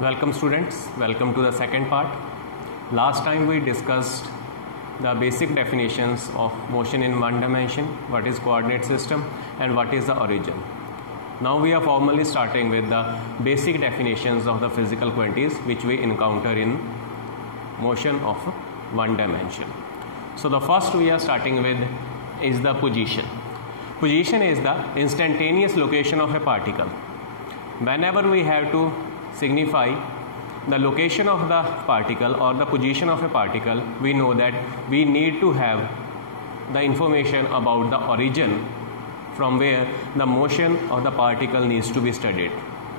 Welcome students, welcome to the second part. Last time we discussed the basic definitions of motion in one dimension, what is coordinate system and what is the origin. Now we are formally starting with the basic definitions of the physical quantities which we encounter in motion of one dimension. So the first we are starting with is the position. Position is the instantaneous location of a particle. Whenever we have to signify the location of the particle or the position of a particle, we know that we need to have the information about the origin from where the motion of the particle needs to be studied.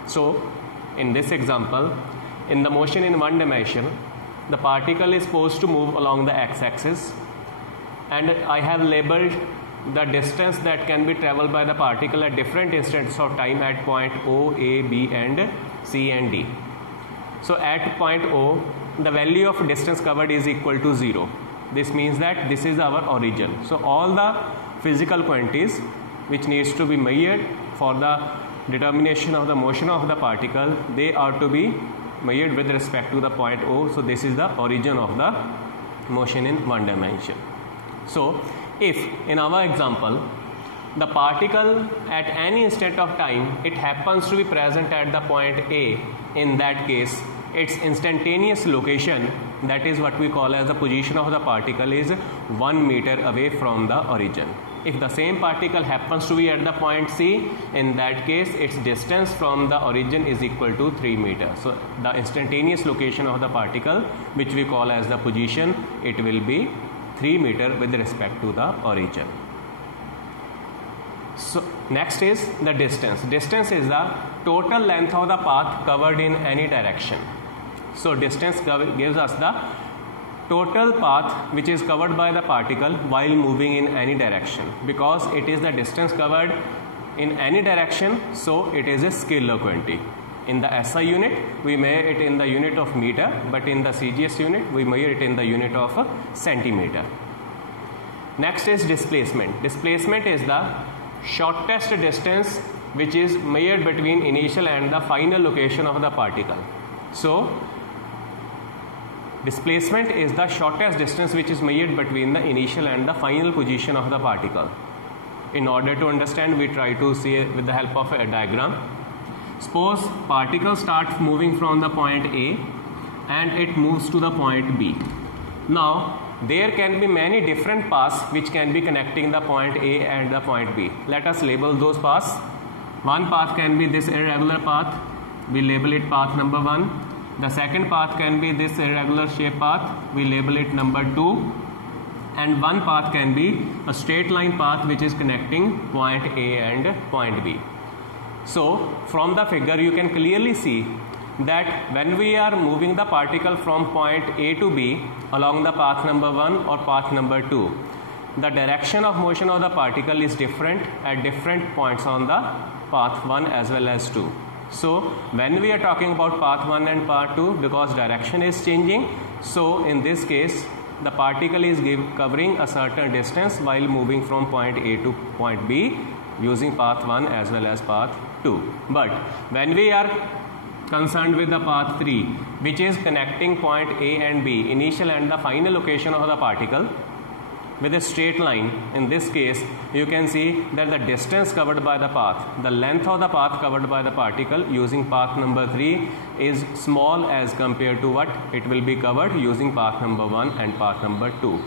So in this example, in the motion in one dimension, the particle is supposed to move along the x-axis, and I have labeled the distance that can be traveled by the particle at different instants of time at point O, A, B and C and D. So at point O, the value of distance covered is equal to 0. This means that this is our origin. So all the physical quantities which needs to be measured for the determination of the motion of the particle, they are to be measured with respect to the point O. So this is the origin of the motion in one dimension. So if in our example the particle at any instant of time it happens to be present at the point A, in that case its instantaneous location, that is what we call as the position of the particle, is 1 meter away from the origin. If the same particle happens to be at the point C, in that case its distance from the origin is equal to 3 meters. So the instantaneous location of the particle, which we call as the position, it will be 3 meters with respect to the origin. So next is the distance. Distance is the total length of the path covered in any direction. So distance gives us the total path which is covered by the particle while moving in any direction. Because it is the distance covered in any direction, so it is a scalar quantity. In the SI unit, we measure it in the unit of meter, but in the CGS unit, we measure it in the unit of centimeter. Next is displacement. Displacement is the shortest distance which is measured between initial and the final location of the particle. So displacement is the shortest distance which is measured between the initial and the final position of the particle. In order to understand, we try to see it with the help of a diagram. Suppose particle starts moving from the point A and it moves to the point B. Now there can be many different paths which can be connecting the point A and the point B. Let us label those paths. One path can be this irregular path. We label it path number 1. The second path can be this irregular shape path. We label it number 2. And one path can be a straight line path which is connecting point A and point B. So from the figure you can clearly see that when we are moving the particle from point A to B along the path number 1 or path number 2, the direction of motion of the particle is different at different points on the path 1 as well as 2. So when we are talking about path 1 and path 2, because direction is changing, so in this case the particle is covering a certain distance while moving from point A to point B using path 1 as well as path 2. But when we are concerned with the path 3, which is connecting point A and B, initial and the final location of the particle, with a straight line, in this case you can see that the distance covered by the path, the length of the path covered by the particle using path number 3 is small as compared to what it will be covered using path number 1 and path number 2.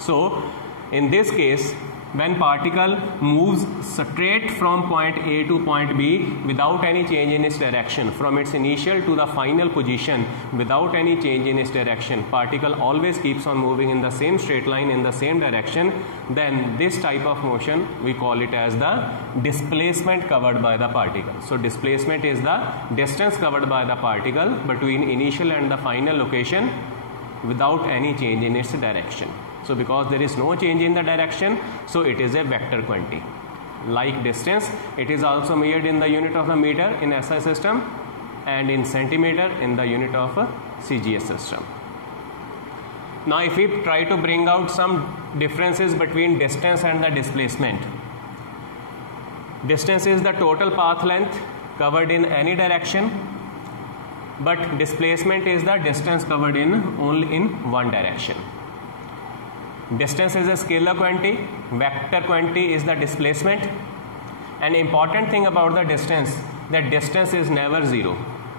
So in this case, when particle moves straight from point A to point B without any change in its direction, from its initial to the final position without any change in its direction, particle always keeps on moving in the same straight line in the same direction, then this type of motion we call it as the displacement covered by the particle. So displacement is the distance covered by the particle between initial and the final location without any change in its direction. So because there is no change in the direction, so it is a vector quantity. Like distance, it is also measured in the unit of the meter in SI system and in centimeter in the unit of a CGS system. Now if we try to bring out some differences between distance and the displacement. Distance is the total path length covered in any direction but displacement is the distance covered in only in one direction. Distance is a scalar quantity, vector quantity is the displacement. An important thing about the distance, that distance is never zero,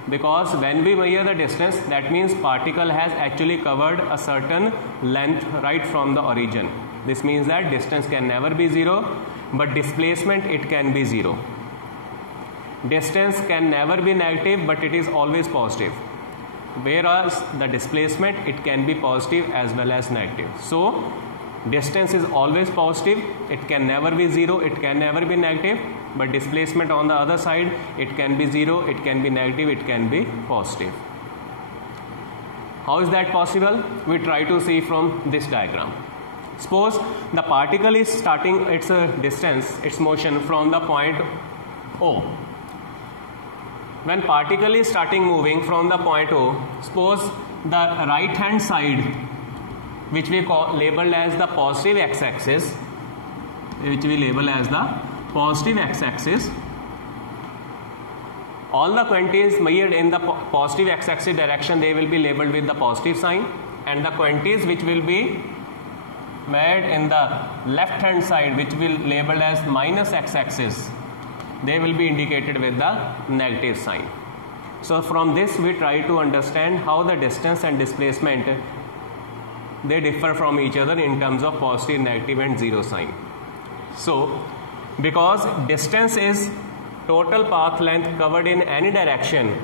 because when we measure the distance, that means particle has actually covered a certain length right from the origin. This means that distance can never be zero, but displacement it can be zero. Distance can never be negative, but it is always positive, whereas the displacement it can be positive as well as negative. So distance is always positive, it can never be zero, it can never be negative, but displacement on the other side, it can be zero, it can be negative, it can be positive. How is that possible? We try to see from this diagram. Suppose the particle is starting its distance, its motion from the point O. When particle is starting moving from the point O, suppose the right hand side, which we labeled as the positive x-axis, all the quantities measured in the positive x-axis direction, they will be labeled with the positive sign, and the quantities which will be made in the left hand side, which will be labeled as minus x-axis, they will be indicated with the negative sign. So from this we try to understand how the distance and displacement, they differ from each other in terms of positive, negative and zero sign. So because distance is total path length covered in any direction,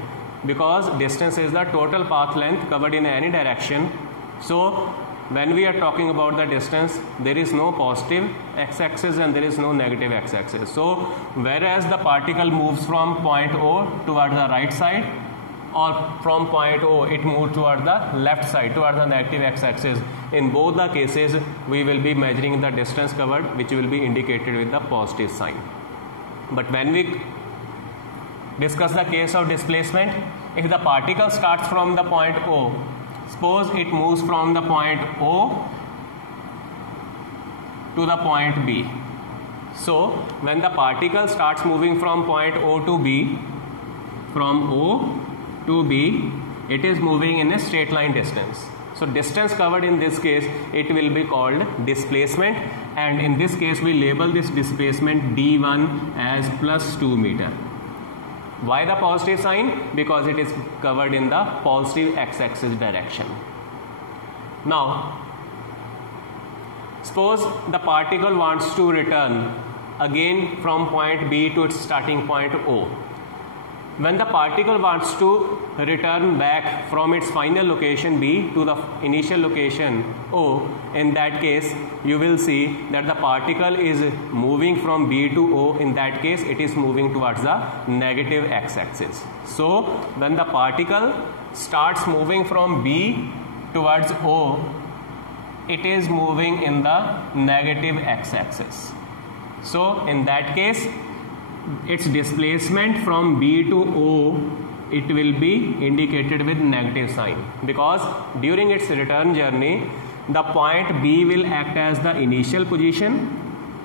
because distance is the total path length covered in any direction, so when we are talking about the distance, there is no positive x-axis and there is no negative x-axis. So whereas the particle moves from point O towards the right side, or from point O it moves towards the left side, towards the negative x-axis, in both the cases we will be measuring the distance covered, which will be indicated with the positive sign. But when we discuss the case of displacement, if the particle starts from the point O, suppose it moves from the point O to the point B. So when the particle starts moving from point O to B, from O to B, it is moving in a straight line distance. So distance covered in this case, it will be called displacement, and in this case we label this displacement D1 as plus 2 meter. Why the positive sign? Because it is covered in the positive x-axis direction. Now, suppose the particle wants to return again from point B to its starting point O. When the particle wants to return back from its final location B to the initial location O, in that case you will see that the particle is moving from B to O. In that case it is moving towards the negative x-axis. So when the particle starts moving from B towards O, it is moving in the negative x-axis. So in that case its displacement from B to O, it will be indicated with negative sign, because during its return journey the point B will act as the initial location,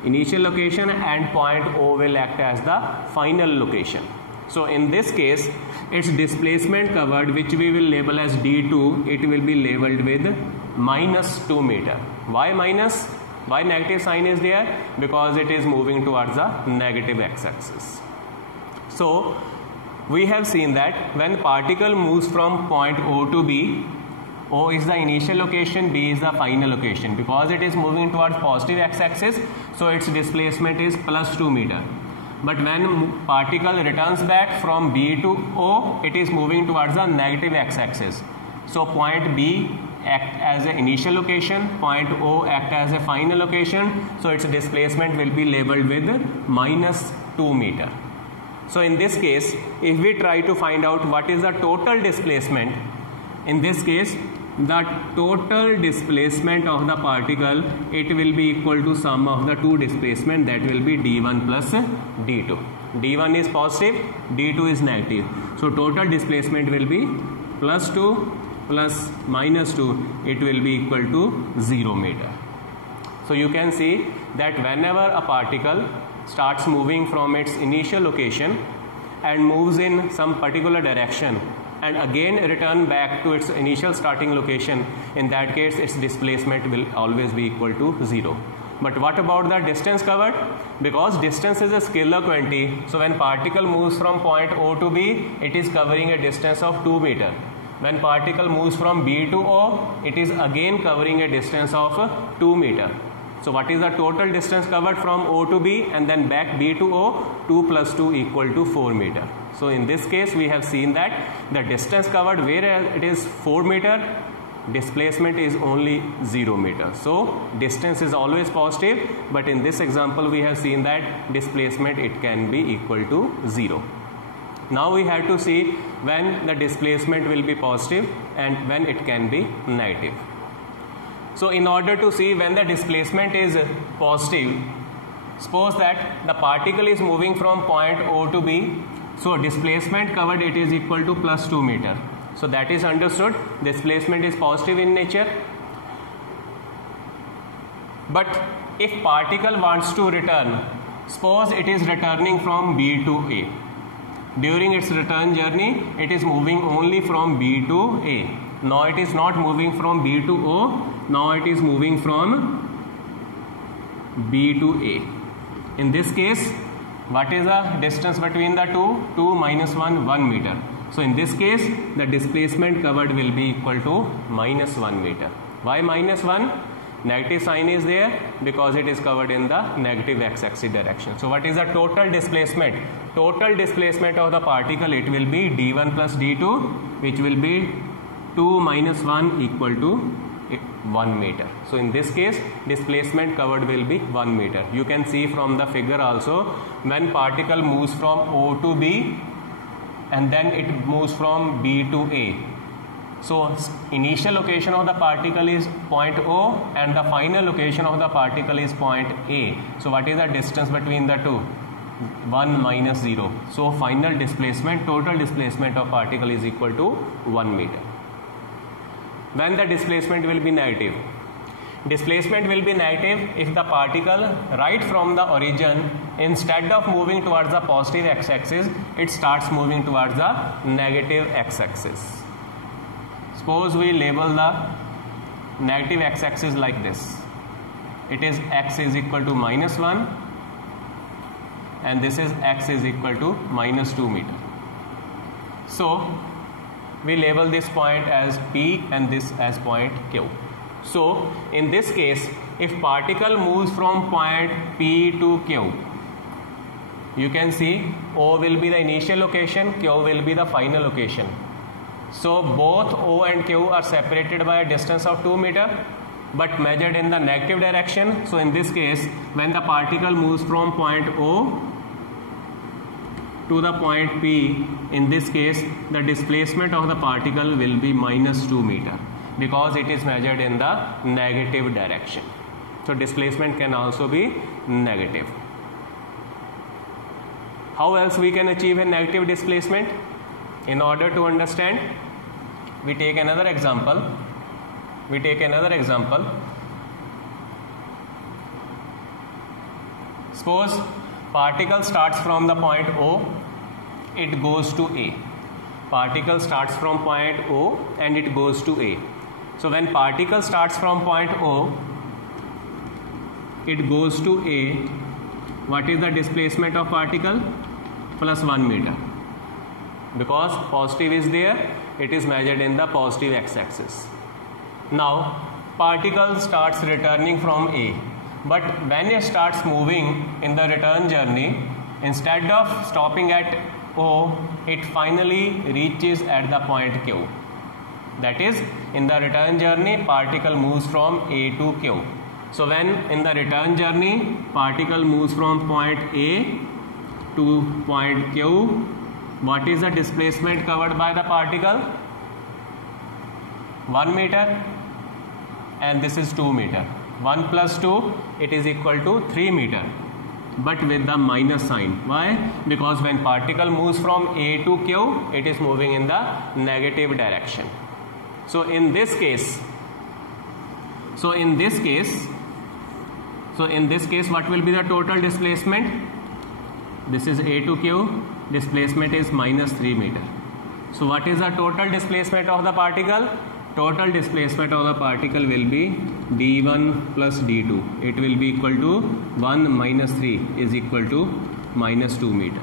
and point O will act as the final location. So in this case its displacement covered, which we will label as D2, it will be labeled with minus 2 meter. Why minus? Why negative sign is there? Because it is moving towards the negative x-axis. So we have seen that when particle moves from point O to B, O is the initial location, B is the final location. Because it is moving towards positive x-axis, so its displacement is plus 2 meter. But when particle returns back from B to O, it is moving towards the negative x-axis. So point B act as an initial location, point O act as a final location, so its displacement will be labeled with minus 2 meter. So in this case, if we try to find out what is the total displacement, in this case the total displacement of the particle, it will be equal to sum of the two displacement, that will be D1 plus D2. D1 is positive, D2 is negative. So total displacement will be plus 2 plus minus 2, it will be equal to 0 meter. So you can see that whenever a particle starts moving from its initial location and moves in some particular direction, and again return back to its initial starting location, in that case its displacement will always be equal to 0. But what about the distance covered? Because distance is a scalar quantity, so when particle moves from point O to B, it is covering a distance of 2 meter. When particle moves from B to O, it is again covering a distance of 2 meter. So what is the total distance covered from O to B and then back B to O? 2 plus 2 equal to 4 meter. So in this case we have seen that the distance covered, where it is 4 meter, displacement is only 0 meter. So distance is always positive, but in this example we have seen that displacement, it can be equal to 0. Now we have to see when the displacement will be positive and when it can be negative. So in order to see when the displacement is positive, suppose that the particle is moving from point O to B, so displacement covered, it is equal to plus 2 meter. So that is understood, displacement is positive in nature. But if particle wants to return, suppose it is returning from B to A. During its return journey, it is moving only from B to A. Now it is not moving from B to O, now it is moving from B to A. In this case, what is the distance between the two? 2 minus 1, 1 meter. So in this case, the displacement covered will be equal to minus 1 meter. Why minus 1? Negative sign is there because it is covered in the negative x-axis direction. So what is the total displacement? Total displacement of the particle, it will be d1 plus d2, which will be 2 minus 1 equal to 1 meter. So in this case, displacement covered will be 1 meter. You can see from the figure also, when particle moves from O to B and then it moves from B to A. So initial location of the particle is point O and the final location of the particle is point A. So what is the distance between the two? 1 minus 0. So final displacement, total displacement of particle is equal to 1 meter. When the displacement will be negative? Displacement will be negative if the particle right from the origin, instead of moving towards the positive x-axis, it starts moving towards the negative x-axis. Suppose we label the negative x-axis like this. It is x is equal to minus 1 and this is x is equal to minus 2 meter. So we label this point as P and this as point Q. So in this case, if particle moves from point P to Q, you can see O will be the initial location, Q will be the final location. So both O and Q are separated by a distance of 2 meter but measured in the negative direction. So in this case, when the particle moves from point O to the point P, in this case the displacement of the particle will be minus 2 meter because it is measured in the negative direction. So displacement can also be negative. How else we can achieve a negative displacement? In order to understand, we take another example. Suppose particle starts from the point O, it goes to A. Particle starts from point O and it goes to A. So when particle starts from point O, it goes to A, what is the displacement of particle? Plus 1 meter. Because positive is there, it is measured in the positive x-axis. Now particle starts returning from A, but when it starts moving in the return journey, instead of stopping at O, it finally reaches at the point Q. That is, in the return journey, particle moves from A to Q. So when in the return journey, particle moves from point A to point Q, what is the displacement covered by the particle? 1 meter and this is 2 meter. 1 plus 2, it is equal to 3 meter, but with the minus sign. Why? Because when particle moves from A to Q, it is moving in the negative direction. So in this case, what will be the total displacement? This is A to Q, displacement is minus 3 meter. So what is the total displacement of the particle? Total displacement of the particle will be d1 plus d2. It will be equal to 1 minus 3 is equal to minus 2 meter.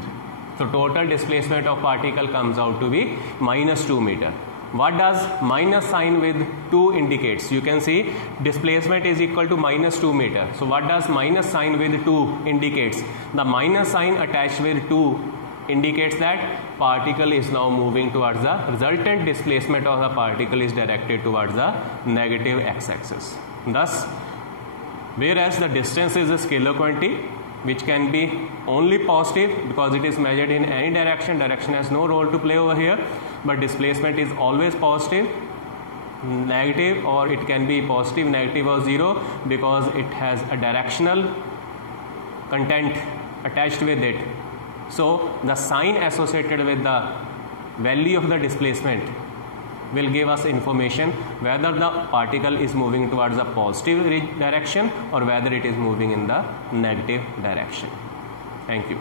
So total displacement of particle comes out to be minus 2 meter. What does minus sign with 2 indicates? You can see displacement is equal to minus 2 meter. So what does minus sign with 2 indicates? The minus sign attached with 2 indicates that particle is now moving towards the resultant displacement of the particle is directed towards the negative x-axis. Thus, whereas the distance is a scalar quantity which can be only positive because it is measured in any direction, direction has no role to play over here, but displacement is always positive, negative, or it can be positive, negative or 0 because it has a directional content attached with it. So the sign associated with the value of the displacement will give us information whether the particle is moving towards a positive direction or whether it is moving in the negative direction. Thank you.